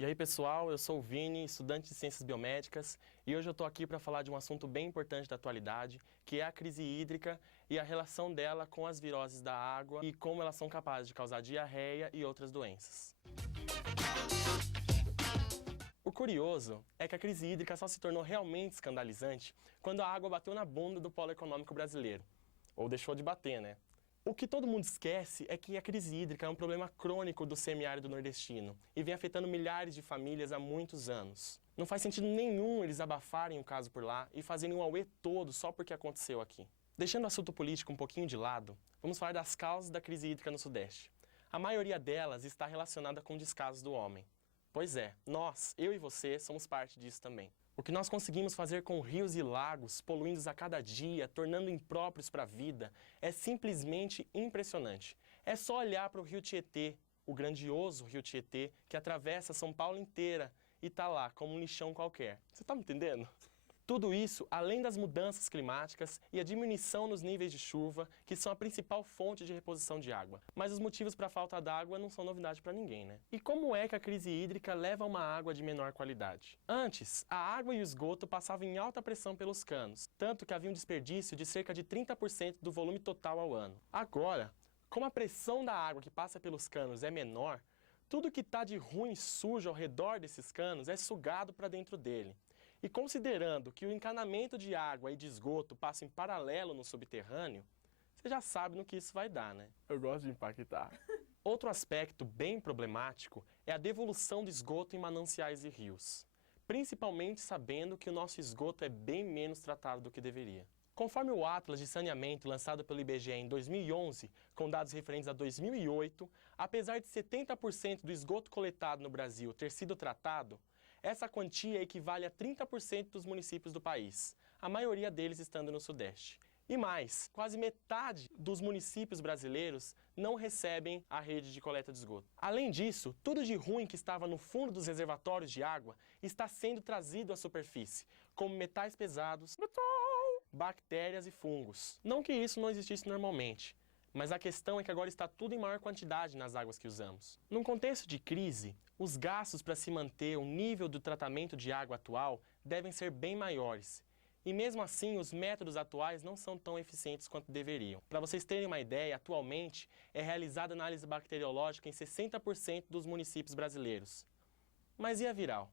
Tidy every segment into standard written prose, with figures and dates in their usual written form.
E aí pessoal, eu sou o Vini, estudante de Ciências Biomédicas, e hoje eu estou aqui para falar de um assunto bem importante da atualidade, que é a crise hídrica e a relação dela com as viroses da água e como elas são capazes de causar diarreia e outras doenças. O curioso é que a crise hídrica só se tornou realmente escandalizante quando a água bateu na bunda do polo econômico brasileiro. Ou deixou de bater, né? O que todo mundo esquece é que a crise hídrica é um problema crônico do semiárido nordestino e vem afetando milhares de famílias há muitos anos. Não faz sentido nenhum eles abafarem o caso por lá e fazerem um auê todo só porque aconteceu aqui. Deixando o assunto político um pouquinho de lado, vamos falar das causas da crise hídrica no Sudeste. A maioria delas está relacionada com descasos do homem. Pois é, nós, eu e você, somos parte disso também. O que nós conseguimos fazer com rios e lagos, poluindo-os a cada dia, tornando impróprios para a vida, é simplesmente impressionante. É só olhar para o Rio Tietê, o grandioso Rio Tietê, que atravessa São Paulo inteira e está lá, como um lixão qualquer. Você está me entendendo? Tudo isso, além das mudanças climáticas e a diminuição nos níveis de chuva, que são a principal fonte de reposição de água. Mas os motivos para a falta d'água não são novidade para ninguém, né? E como é que a crise hídrica leva a uma água de menor qualidade? Antes, a água e o esgoto passavam em alta pressão pelos canos, tanto que havia um desperdício de cerca de 30% do volume total ao ano. Agora, como a pressão da água que passa pelos canos é menor, tudo que está de ruim e sujo ao redor desses canos é sugado para dentro dele. E considerando que o encanamento de água e de esgoto passa em paralelo no subterrâneo, você já sabe no que isso vai dar, né? Eu gosto de impactar. Outro aspecto bem problemático é a devolução do esgoto em mananciais e rios, principalmente sabendo que o nosso esgoto é bem menos tratado do que deveria. Conforme o Atlas de Saneamento lançado pelo IBGE em 2011, com dados referentes a 2008, apesar de 70% do esgoto coletado no Brasil ter sido tratado, essa quantia equivale a 30% dos municípios do país, a maioria deles estando no Sudeste. E mais, quase metade dos municípios brasileiros não recebem a rede de coleta de esgoto. Além disso, tudo de ruim que estava no fundo dos reservatórios de água está sendo trazido à superfície, como metais pesados, bactérias e fungos. Não que isso não existisse normalmente, mas a questão é que agora está tudo em maior quantidade nas águas que usamos. Num contexto de crise, os gastos para se manter o nível do tratamento de água atual devem ser bem maiores. E mesmo assim, os métodos atuais não são tão eficientes quanto deveriam. Para vocês terem uma ideia, atualmente é realizada análise bacteriológica em 60% dos municípios brasileiros. Mas e a viral?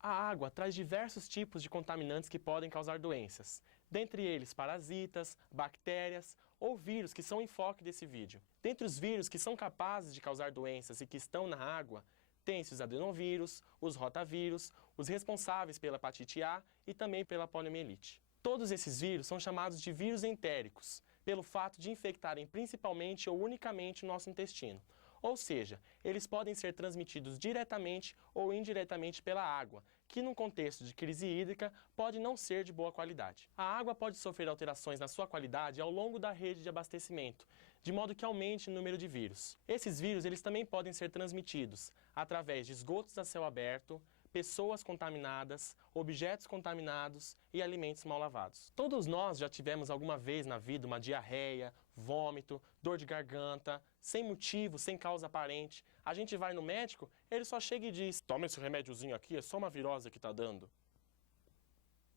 A água traz diversos tipos de contaminantes que podem causar doenças, dentre eles parasitas, bactérias ou vírus que são o enfoque desse vídeo. Dentre os vírus que são capazes de causar doenças e que estão na água, tem-se os adenovírus, os rotavírus, os responsáveis pela hepatite A e também pela poliomielite. Todos esses vírus são chamados de vírus entéricos, pelo fato de infectarem principalmente ou unicamente o nosso intestino. Ou seja, eles podem ser transmitidos diretamente ou indiretamente pela água, que num contexto de crise hídrica pode não ser de boa qualidade. A água pode sofrer alterações na sua qualidade ao longo da rede de abastecimento, de modo que aumente o número de vírus. Esses vírus eles também podem ser transmitidos através de esgotos a céu aberto, pessoas contaminadas, objetos contaminados e alimentos mal lavados. Todos nós já tivemos alguma vez na vida uma diarreia, vômito, dor de garganta, sem motivo, sem causa aparente. A gente vai no médico, ele só chega e diz: toma esse remédiozinho aqui, é só uma virose que tá dando.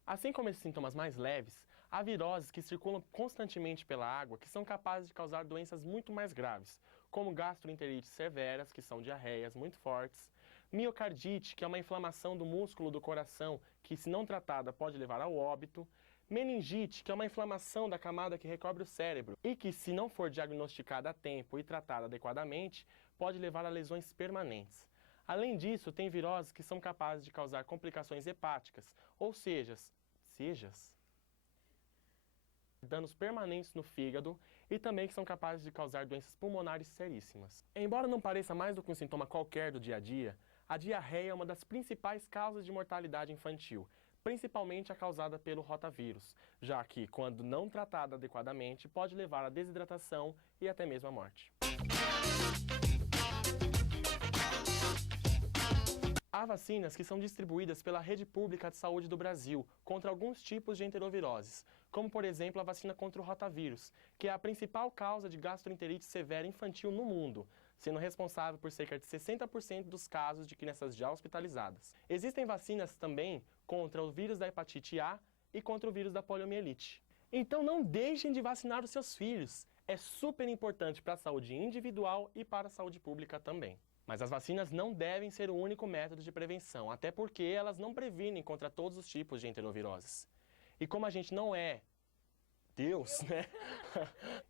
Assim como esses sintomas mais leves, há viroses que circulam constantemente pela água que são capazes de causar doenças muito mais graves, como gastroenterites severas, que são diarreias muito fortes, miocardite, que é uma inflamação do músculo do coração que, se não tratada, pode levar ao óbito, meningite, que é uma inflamação da camada que recobre o cérebro e que, se não for diagnosticada a tempo e tratada adequadamente, pode levar a lesões permanentes. Além disso, tem viroses que são capazes de causar complicações hepáticas, ou seja, danos permanentes no fígado e também que são capazes de causar doenças pulmonares seríssimas. Embora não pareça mais do que um sintoma qualquer do dia a dia, a diarreia é uma das principais causas de mortalidade infantil, principalmente a causada pelo rotavírus, já que, quando não tratada adequadamente, pode levar à desidratação e até mesmo à morte. Há vacinas que são distribuídas pela Rede Pública de Saúde do Brasil contra alguns tipos de enteroviroses, como por exemplo a vacina contra o rotavírus, que é a principal causa de gastroenterite severa infantil no mundo, sendo responsável por cerca de 60% dos casos de crianças já hospitalizadas. Existem vacinas também contra o vírus da hepatite A e contra o vírus da poliomielite. Então não deixem de vacinar os seus filhos. É super importante para a saúde individual e para a saúde pública também. Mas as vacinas não devem ser o único método de prevenção, até porque elas não previnem contra todos os tipos de enteroviroses. E como a gente não é Deus, né?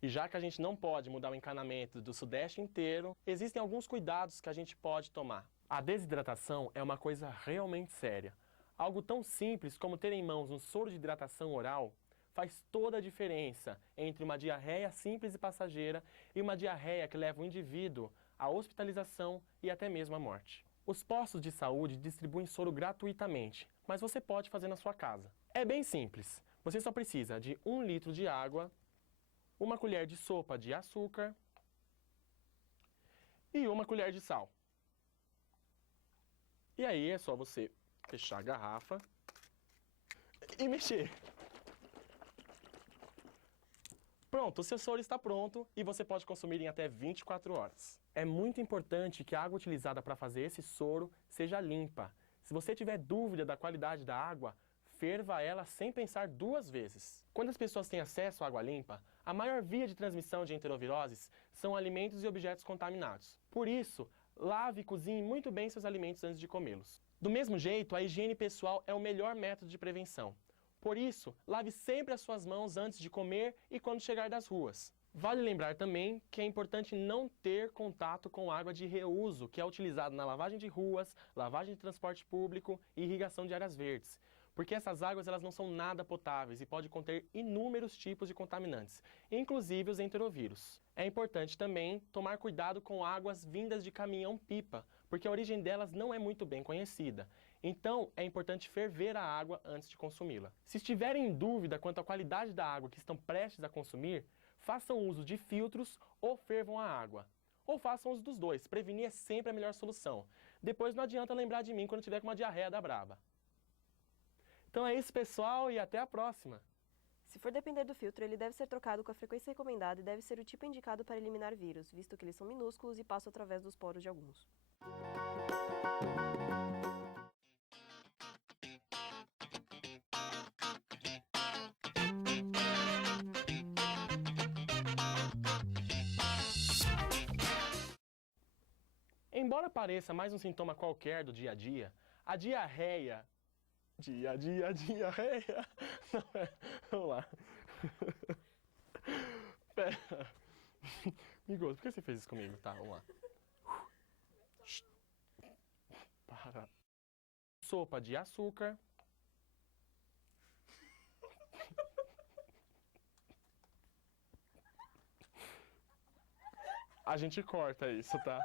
E já que a gente não pode mudar o encanamento do Sudeste inteiro, existem alguns cuidados que a gente pode tomar. A desidratação é uma coisa realmente séria. Algo tão simples como ter em mãos um soro de hidratação oral faz toda a diferença entre uma diarreia simples e passageira e uma diarreia que leva o indivíduo à hospitalização e até mesmo à morte. Os postos de saúde distribuem soro gratuitamente, mas você pode fazer na sua casa. É bem simples. Você só precisa de 1 litro de água, uma colher de sopa de açúcar e uma colher de sal. E aí é só você fechar a garrafa e mexer. Pronto, o seu soro está pronto e você pode consumir em até 24 horas. É muito importante que a água utilizada para fazer esse soro seja limpa. Se você tiver dúvida da qualidade da água, ferva ela sem pensar 2 vezes. Quando as pessoas têm acesso à água limpa, a maior via de transmissão de enteroviroses são alimentos e objetos contaminados. Por isso, lave e cozinhe muito bem seus alimentos antes de comê-los. Do mesmo jeito, a higiene pessoal é o melhor método de prevenção. Por isso, lave sempre as suas mãos antes de comer e quando chegar das ruas. Vale lembrar também que é importante não ter contato com água de reuso, que é utilizada na lavagem de ruas, lavagem de transporte público e irrigação de áreas verdes. Porque essas águas elas não são nada potáveis e podem conter inúmeros tipos de contaminantes, inclusive os enterovírus. É importante também tomar cuidado com águas vindas de caminhão-pipa, porque a origem delas não é muito bem conhecida. Então, é importante ferver a água antes de consumi-la. Se estiverem em dúvida quanto à qualidade da água que estão prestes a consumir, façam uso de filtros ou fervam a água. Ou façam uso dos dois, prevenir é sempre a melhor solução. Depois não adianta lembrar de mim quando tiver com uma diarreia da braba. Então é isso, pessoal, e até a próxima! Se for depender do filtro, ele deve ser trocado com a frequência recomendada e deve ser o tipo indicado para eliminar vírus, visto que eles são minúsculos e passam através dos poros de alguns. Embora pareça mais um sintoma qualquer do dia a dia, a diarreia... diarreia... Não é... Vamos lá. Pera. Migoso, por que você fez isso comigo? Tá, vamos lá. Para. Sopa de açúcar. A gente corta isso, tá?